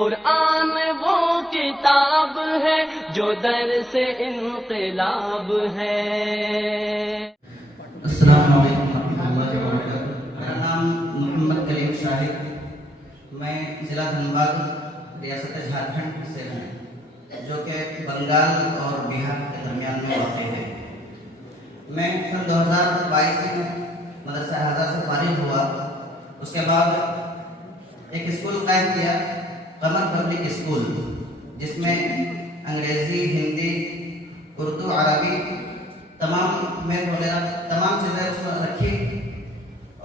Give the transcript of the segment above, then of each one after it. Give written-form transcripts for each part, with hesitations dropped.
قرآن وہ کتاب ہے جو در سے انقلاب ہے۔ السلام علیکم ورحمۃ اللہ وبرکاتہ۔ میرا نام محمد کلیم شاہد، میں ضلع دھنباد ریاست جھارکھنڈ سے ہوں، جو کہ بنگال اور بہار کے درمیان میں واقع ہے۔ میں سن 2022 میں مدرسہ اعظہ سے فارغ ہوا۔ اس کے بعد ایک اسکول قائم کیا، قمر پبلک اسکول، جس میں انگریزی، ہندی، اردو، عربی تمام میتھ وغیرہ تمام چیزیں اس میں رکھی،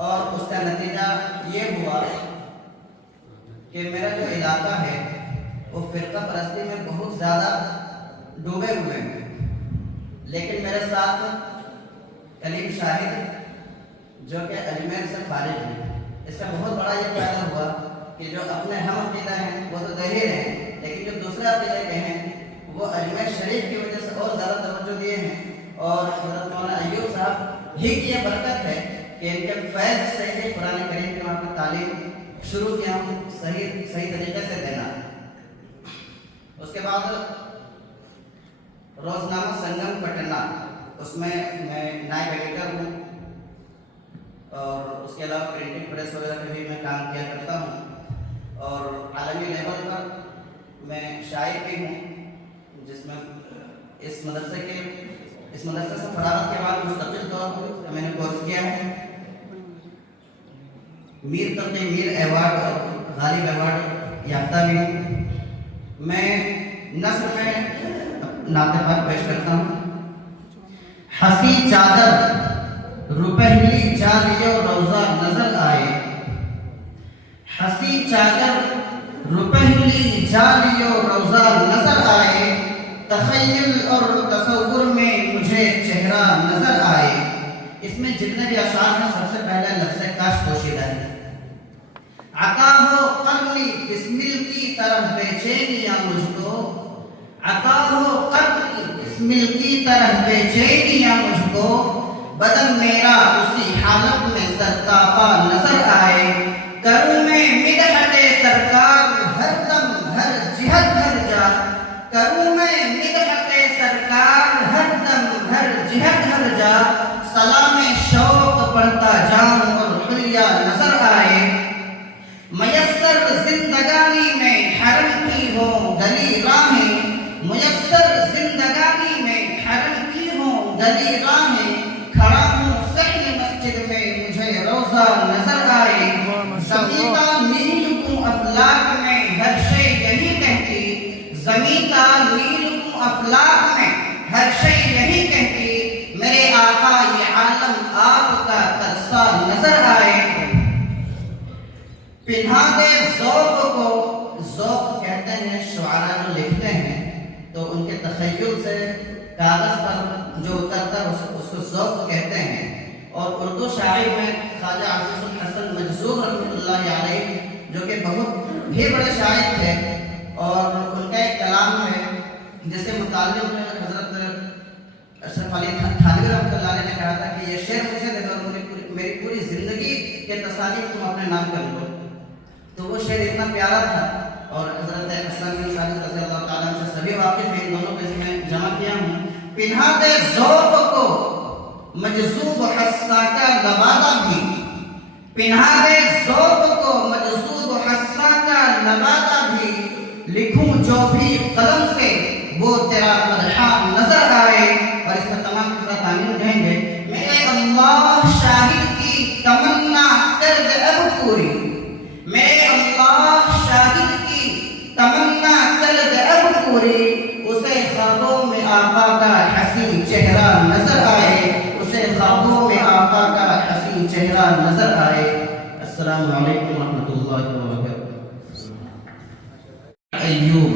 اور اس کا نتیجہ یہ ہوا کہ میرا جو علاقہ ہے وہ فرقہ پرستی میں بہت زیادہ ڈوبے ہوئے ہیں، لیکن میرے ساتھ کلیم شاہد جو کہ اجمیر سے فارغ ہیں۔ اس کا بہت بڑا یہ فائدہ ہوا کہ جو اپنے ہم عقیدہ ہیں وہ تو ظاہر ہیں، لیکن جو دوسرے عقیدے کے ہیں وہ اجمیر شریف کی وجہ سے اور زیادہ توجہ دیے ہیں، اور حضرت مولانا ایوب صاحب ہی کی یہ برکت ہے کہ ان کے فیض سے ہی قرآن کریم کی وہاں کی تعلیم شروع کیا ہوں صحیح طریقے سے دینا۔ اس کے بعد روزنامہ سنگم پٹنہ، اس میں نائب ایڈیٹر ہوں، اور اس کے علاوہ پرنٹنگ پریس وغیرہ پہ بھی میں کام کیا کرتا ہوں، اور عالمی لیول پر میں شاعر بھی ہوں، جس میں اس مدرسے سے فراغت کے بعد مستقل طور پر میں نے کورس کیا ہے۔ میر تقی میر ایوارڈ اور غالب ایوارڈ یافتہ بھی ہوں۔ میں نثر میں نعت پاک پیش کرتا ہوں۔ ہنسی چادر روپہلی جا لیو روزہ نظر آئے، ہنسی چادر روپہلی جا لیو روزہ نظر آئے، تخیل اور تصور میں مجھے چہرہ نظر آئے۔ اس میں جتنے بھی اشعار ہیں سب سے پہلے لفظ کاش پوشیدہ ہے۔ عطا ہو قرنی بسمل کی طرح بے چینیاں مجھ کو، عطا ہو قرنی بسمل کی طرح بے چینیاں مجھ کو، بدن میرا اسی حالت میں سرتاپا نظر آئے، کروں میں مدحت سرکار ہر دم ہر جہت ہر جا، کروں میں مدحت سرکار ہر دم ہر جہت ہر جا، سلام شوق پڑھتا جاؤں اور حلیہ نظر آئے، میسر زندگانی میں حرم کی ہوں گلی راہیں، میسر زندگانی میں حرم کی ہوں گلی راہیں، کھڑا ہوں صحن مسجد میں مجھے روزہ نظر آئے، زمین کا نیل کو افلاک میں ہر شے یہی کہتی، زمین کا نیل کو افلاک میں ہر شے یہی کہتی، میرے آقا یہ عالم آپ کا ترسا نظر آئے، پنہا دے ذوق کو، ذوق کہتے ہیں شعراء جو لکھتے ہیں تو ان کے تخیل سے کاغذ پر جو اترتا ہے اس کو ذوق کہتے ہیں، اور اردو شاعری میں خواجہ عزیز الحسن مجذوب رحمۃ اللہ علیہ جو کہ بہت ہی بڑے شاعر تھے، اور ان کا ایک کلام ہے جس کے متعلق میں حضرت اشرف علی تھانوی رحمۃ اللہ علیہ نے کہا تھا کہ یہ شعر مجھے دے دو، میری پوری زندگی کے تصانیف تم اپنے نام کر لو، تو وہ شعر اتنا پیارا تھا، اور حضرت حسن بن ثابت رضی اللہ تعالیٰ عنہ سے سبھی واقف ہیں، ان دونوں کو میں جمع کیا ہوں۔ پنہا دے ذوق کو مجذوب حساں کا نوادہ بھی، پنہا دے ذوق کو مجذوب حساں کا نوادہ بھی، لکھوں جو بھی قلم سے وہ تیرا مدحہ نظر آئے، اور اس میں تمام پورا تعمیر کہیں گے، میرے اللہ شاہد کی تمنا کر دے اب پوری، میرے اللہ شاہد کی تمنا کر دے اب پوری، اسے خوابوں میں آقا کا حسین چہرہ نظر آئے، اسے خوابوں میں آقا کا حسین چہرہ نظر آئے۔ السلام علیکم ورحمۃ اللہ وبرکاتہ۔ ایوب،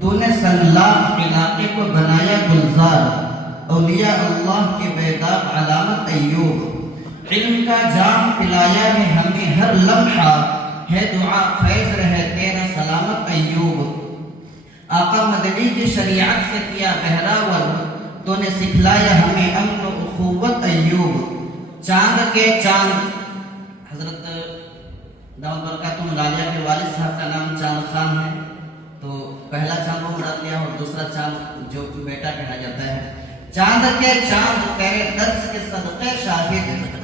تو نے سنگلاخ علاقے کو بنایا گلزار، اولیاء اللہ کے بیداب علامت ایوب، علم کا جام پلایا ہے ہمیں ہر لمحہ، ہے دعا فیض رہے تیرا سلامت ایوب، آقا مدنی کی شریعت سے کیا بہراور، تو نے سکھلایا ہمیں امن و اخوت ایوب، چاند کے چاند، حضرت دعوت برکاتہ ملالیہ کے والد صاحب کا نام چاند خان ہے، پہلا چاند وہ مراد لیا اور دوسرا چاند جو بیٹا کہا جاتا ہے. چاند کے چاند تیرے درس کے صدقے شاہد،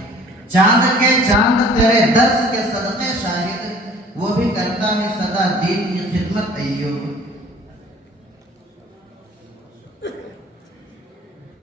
چاند کے چاند تیرے درس کے صدقے شاہد، وہ بھی کرتا ہے سدا دین کی خدمت ایوب.